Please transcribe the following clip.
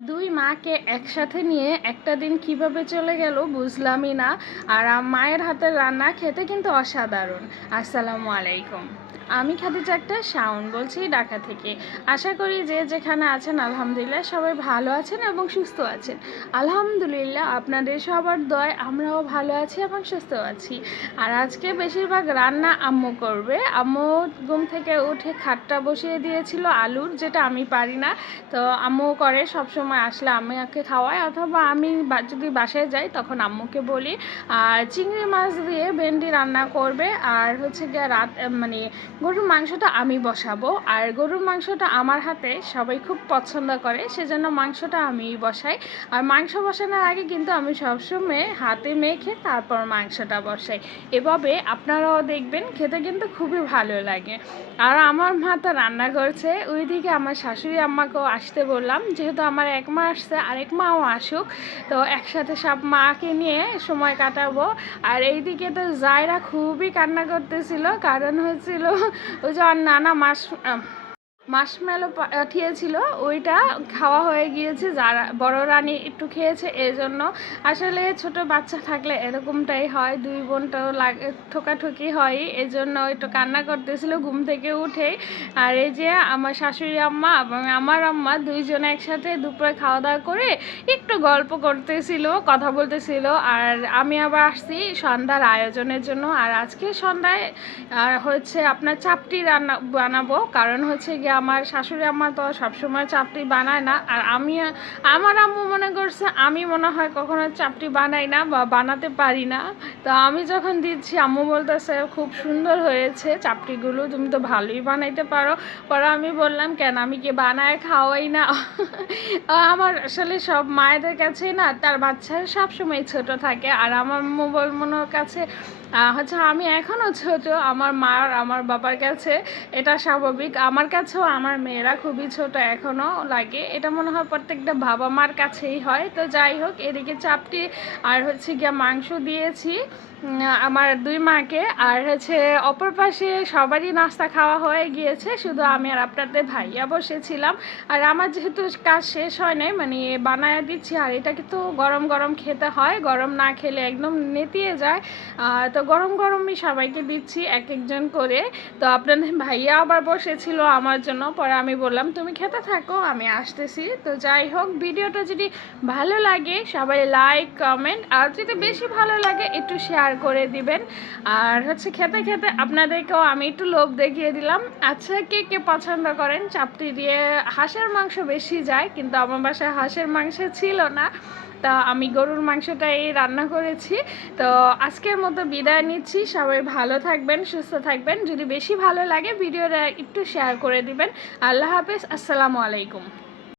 দুই মাকে একসাথে নিয়ে একটা দিন কিভাবে চলে গেল বুঝলামই না। আর মায়ের হাতের রান্না খেতে কিন্তু অসাধারণ। আসসালামু আলাইকুম, আমি খাদিজা আক্তার শাওন বলছি ঢাকা থেকে। আশা করি যে যেখানে আছেন আলহামদুলিল্লাহ সবাই ভালো আছেন এবং সুস্থ আছেন। আলহামদুলিল্লাহ আপনাদের সবার দয় আমরাও ভালো আছি এবং সুস্থ আছি। আর আজকে বেশিরভাগ রান্না আম্মু করবে। আম্মু ঘুম থেকে উঠে খাটটা বসিয়ে দিয়েছিল আলুর, যেটা আমি পারি না। তো আম্মু করে সবসময়, আসলে আম্মুকে খাওয়ায়, অথবা আমি যদি বাসায় যাই তখন আম্মুকে বলি। আর চিংড়ি মাছ দিয়ে ভেন্ডি রান্না করবে। আর হচ্ছে গিয়ে রাত মানে গরুর মাংসটা আমি বসাবো। আর গরুর মাংসটা আমার হাতে সবাই খুব পছন্দ করে, সেজন্য মাংসটা আমিই বসাই। আর মাংস বসানোর আগে কিন্তু আমি সবসময় হাতে মেখে তারপর মাংসটা বসাই। এভাবে আপনারাও দেখবেন, খেতে কিন্তু খুবই ভালো লাগে। আর আমার মা তো রান্না করছে, ওইদিকে আমার শাশুড়ি আম্মাকেও আসতে বললাম, যেহেতু আমার এক মা আসছে আরেক মাও আসুক, তো একসাথে সব মাকে নিয়ে সময় কাটাবো। আর এইদিকে তো জায়রা খুবই কান্না করতেছিল, কারণ হচ্ছিল ওই যে আর নানা মাশমেলো পাঠিয়েছিল, ওইটা খাওয়া হয়ে গিয়েছে। যারা বড় রানী একটু খেয়েছে, এই জন্য। আসলে ছোট বাচ্চা থাকলে এরকমটাই হয়, দুই বোনটা ঠোকাঠুকি হয়, এই জন্য একটু কান্না করতেছিল ঘুম থেকে উঠে। আর এই যে আমার শাশুড়ি আম্মা এবং আমার আম্মা দুইজনে একসাথে দুপুরে খাওয়া দাওয়া করে একটু গল্প করতেছিল, কথা বলতেছিল। আর আমি আবার আসছি সন্ধ্যার আয়োজনের জন্য। আর আজকে সন্ধ্যায় হচ্ছে আপনার চাপটি রান্না বানাবো, কারণ হচ্ছে গিয়ে আমার শাশুড়ি আম্মা তো সবসময় চাপটি বানায় না। আর আমার আম্মু মনে করছে আমি মনে হয় কখনো চাপটি বানাই না বা বানাতে পারি না। তো আমি যখন দিচ্ছি আম্মু বলতেছে খুব সুন্দর হয়েছে চাপটিগুলো, তুমি তো ভালোই বানাইতে পারো। পরে আমি বললাম কেন, আমি কি বানায় খাওয়াই না? আমার আসলে সব মায়েদের কাছেই না তার বাচ্চারা সবসময় ছোট থাকে। আর আমার মনের কাছে হচ্ছে আমি এখনও ছোট আমার মার আমার বাবার কাছে, এটা স্বাভাবিক। আমার কাছেও আমার মেয়েরা খুবই ছোট এখনও লাগে, এটা মনে হয় প্রত্যেকটা বাবা মার কাছেই হয়। তো যাই হোক, এদিকে চাপটি আর হচ্ছে গিয়ে মাংস দিয়েছি আমার দুই মাকে। আর হচ্ছে অপর পাশে সবারই নাস্তা খাওয়া হয়ে গিয়েছে, শুধু আমি আর আপনাদের ভাইয়া বসেছিলাম। আর আমার যেহেতু কাজ শেষ হয় নাই, মানে বানায় দিচ্ছি। আর এটাকে তো গরম গরম খেতে হয়, গরম না খেলে একদম নেতিয়ে যায়। তো গরম গরমই সবাইকে দিচ্ছি এক একজন করে। তো আপনাদের ভাইয়া আবার বসেছিল আমার জন্য, পরে আমি বললাম তুমি খেতে থাকো, আমি আসতেছি। তো যাই হোক, ভিডিওটা যদি ভালো লাগে সবাই লাইক কমেন্ট, আর যদি বেশি ভালো লাগে একটু শেয়ার করে দিবেন। আর হচ্ছে খেতে খেতে আপনাদেরকেও আমি একটু লোভ দেখিয়ে দিলাম। আচ্ছা, কে কে পছন্দ করেন চাপটি দিয়ে? হাঁসের মাংস বেশি যায়, কিন্তু আমার বাসায় হাঁসের মাংস ছিল না, তা আমি গরুর মাংসটাই রান্না করেছি। তো আজকের মতো বিদায় নিচ্ছি, সবাই ভালো থাকবেন, সুস্থ থাকবেন। যদি বেশি ভালো লাগে ভিডিওটা একটু শেয়ার করে দিবেন। আল্লাহ হাফেজ, আসসালামু আলাইকুম।